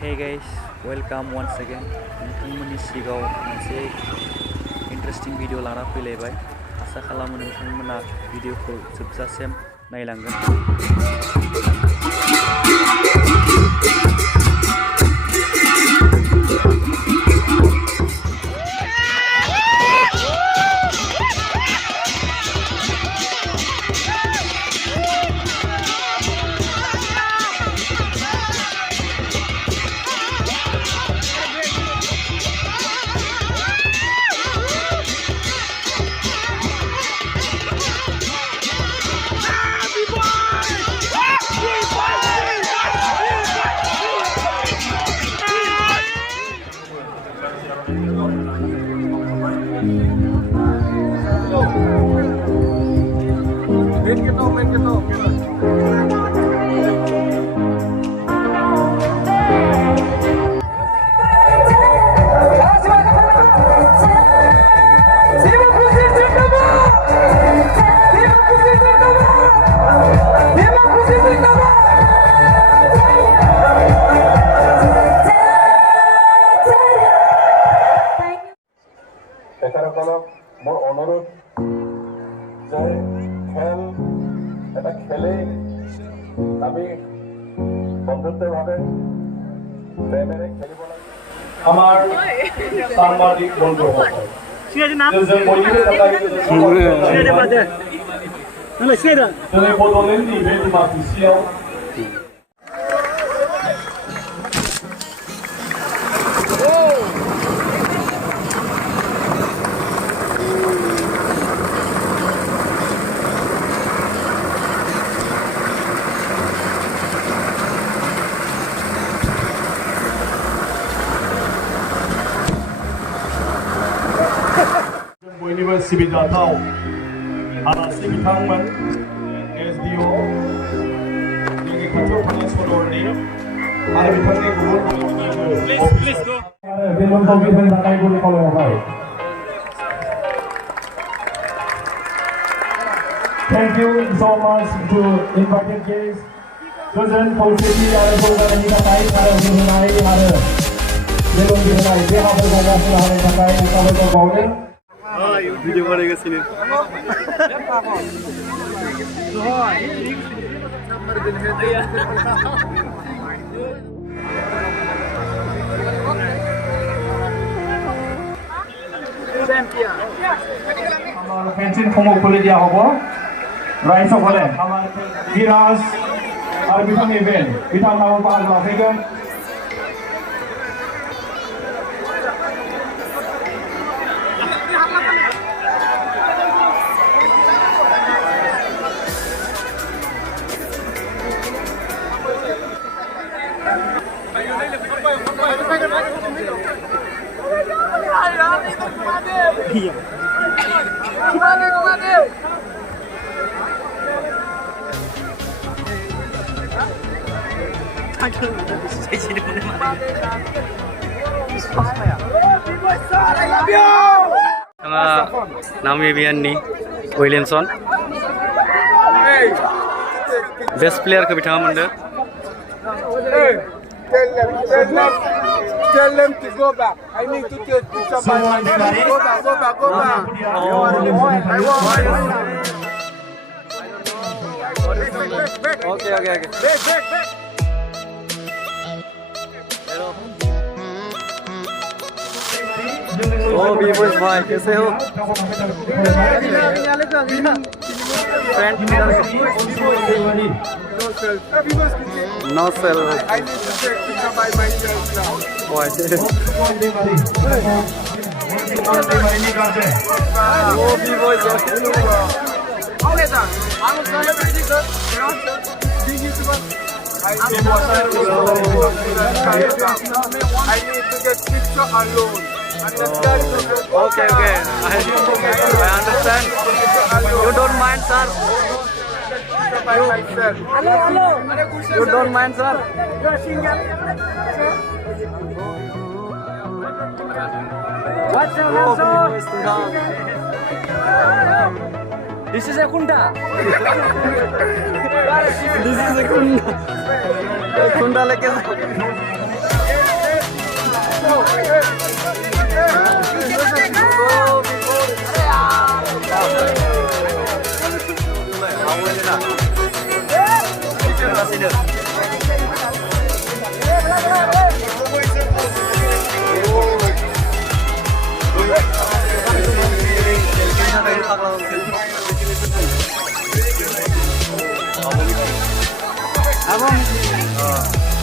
Hey guys, welcome once again. नोंथांमोननि सिगाङाव मोनसे इन्टारेस्टिं भिडिअ लाना फैलायबाय। आसा खालामो नोंथांमोना भिडिअखौ जोबजासिम नायलांगोन। তেখেতসকলক মোৰ অনুৰোধ যে খেল এটা খেলেই আমি বন্ধুত্বভাৱে প্ৰেমেৰে খেলিব লাগে। আমাৰ সাংবাদিক বন্ধুসকল बयनिबो सिबिजाथाव आलासि बिथांमोन SDO जोंनि खाथियाव थानाय सदरनि आरो बिथांनि गुबुन Thank you so much to invited guests. गोजोन खौसेथि आरो जौगानायनि थाखाय आरो होनाय आरो बेलुन होनाय बे हाबाफारिखौ मावफुंनो हानायनि थाखाय साबायखर बावनो। भिडिअ बानायगासिनो। আমাৰ পেঞ্চিলসমূহ খুলি দিয়া হ'ব। ৰাইজসকলে আমাৰ বিৰাজ আৰু বিথাংनि বেণ্ড বিথাংমोनहाबो बाहागो लाफैगोन। Kiya. नाम एबियाननि विलियमसन बेस्ट प्लेयारखौ बिथाङा मोनदों। Tell them to go back. I need to take picture by myself. Go back. I want. Okay. Back. Hello. Oh, B-boys भाई कैसे हो? Friend no cell. I need to take picture by myself now. Why? Oh, B-boys. Okay, sir. I'm a celebrity, sir. Big YouTuber. I need to get picture alone. Okay. I understand. You don't mind, sir. Hello. You don't mind, sir. What's your name, sir? This is a kunda. This is a kunda. Kunda like Abang.